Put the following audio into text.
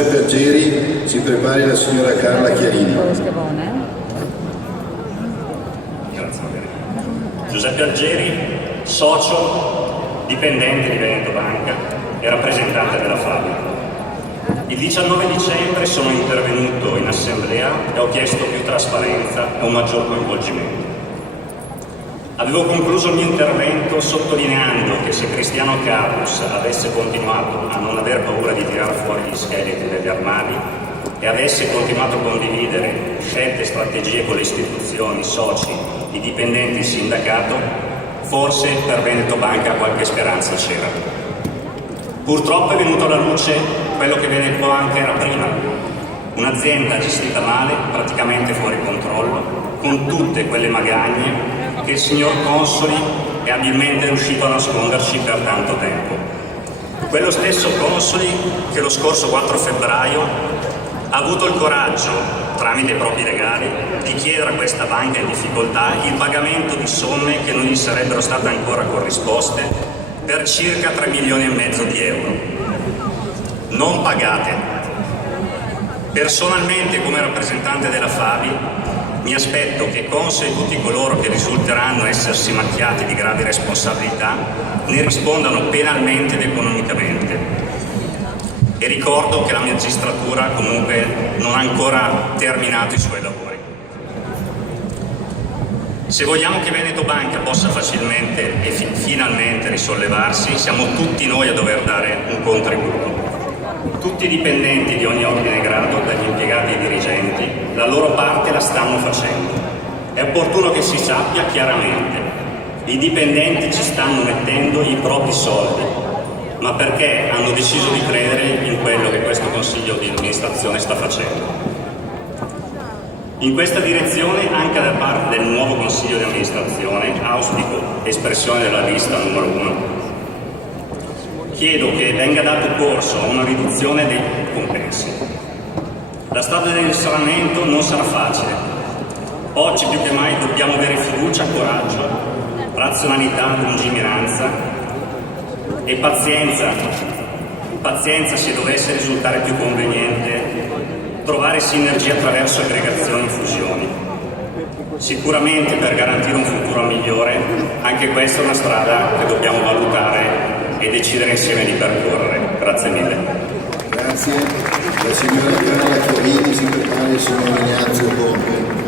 Giuseppe Algeri, si prepari la signora Carla Chiarini. Grazie. Giuseppe Algeri, socio, dipendente di Veneto Banca e rappresentante della fabbrica. Il 19 dicembre sono intervenuto in assemblea e ho chiesto più trasparenza e un maggior coinvolgimento. Avevo concluso il mio intervento sottolineando che se Cristiano Capus avesse continuato a non aver paura di tirare fuori gli scheletri degli armadi e avesse continuato a condividere scelte e strategie con le istituzioni, i soci, i dipendenti, il sindacato, forse per Veneto Banca qualche speranza c'era. Purtroppo è venuto alla luce quello che Veneto Banca era prima, un'azienda gestita male, praticamente fuori controllo, con tutte quelle magagne che il signor Consoli è abilmente riuscito a nasconderci per tanto tempo. Quello stesso Consoli che lo scorso 4 febbraio ha avuto il coraggio, tramite i propri legali, di chiedere a questa banca in difficoltà il pagamento di somme che non gli sarebbero state ancora corrisposte per circa 3,5 milioni di euro. Non pagate. Personalmente, come rappresentante della Fabi, mi aspetto che Consoli e tutti coloro che risulteranno essersi macchiati di gravi responsabilità ne rispondano penalmente ed economicamente. E ricordo che la magistratura comunque non ha ancora terminato i suoi lavori. Se vogliamo che Veneto Banca possa facilmente e finalmente risollevarsi, siamo tutti noi a dover dare un contributo. Tutti i dipendenti di ogni ordine e grado, dagli impiegati ai dirigenti, la loro parte la stanno facendo. È opportuno che si sappia chiaramente: i dipendenti ci stanno mettendo i propri soldi, ma perché hanno deciso di credere in quello che questo Consiglio di amministrazione sta facendo. In questa direzione, anche da parte del nuovo Consiglio di amministrazione, auspico espressione della lista numero 1. Chiedo che venga dato corso a una riduzione dei compensi. La strada del risanamento non sarà facile. Oggi più che mai dobbiamo avere fiducia, coraggio, razionalità, lungimiranza e pazienza. Pazienza se dovesse risultare più conveniente trovare sinergie attraverso aggregazioni e fusioni. Sicuramente per garantire un futuro migliore, anche questa è una strada che dobbiamo valutare e decidere insieme di percorrere. Grazie mille. Grazie. La signora Carla Chiarini, si prepara il signor Ignazio Conte.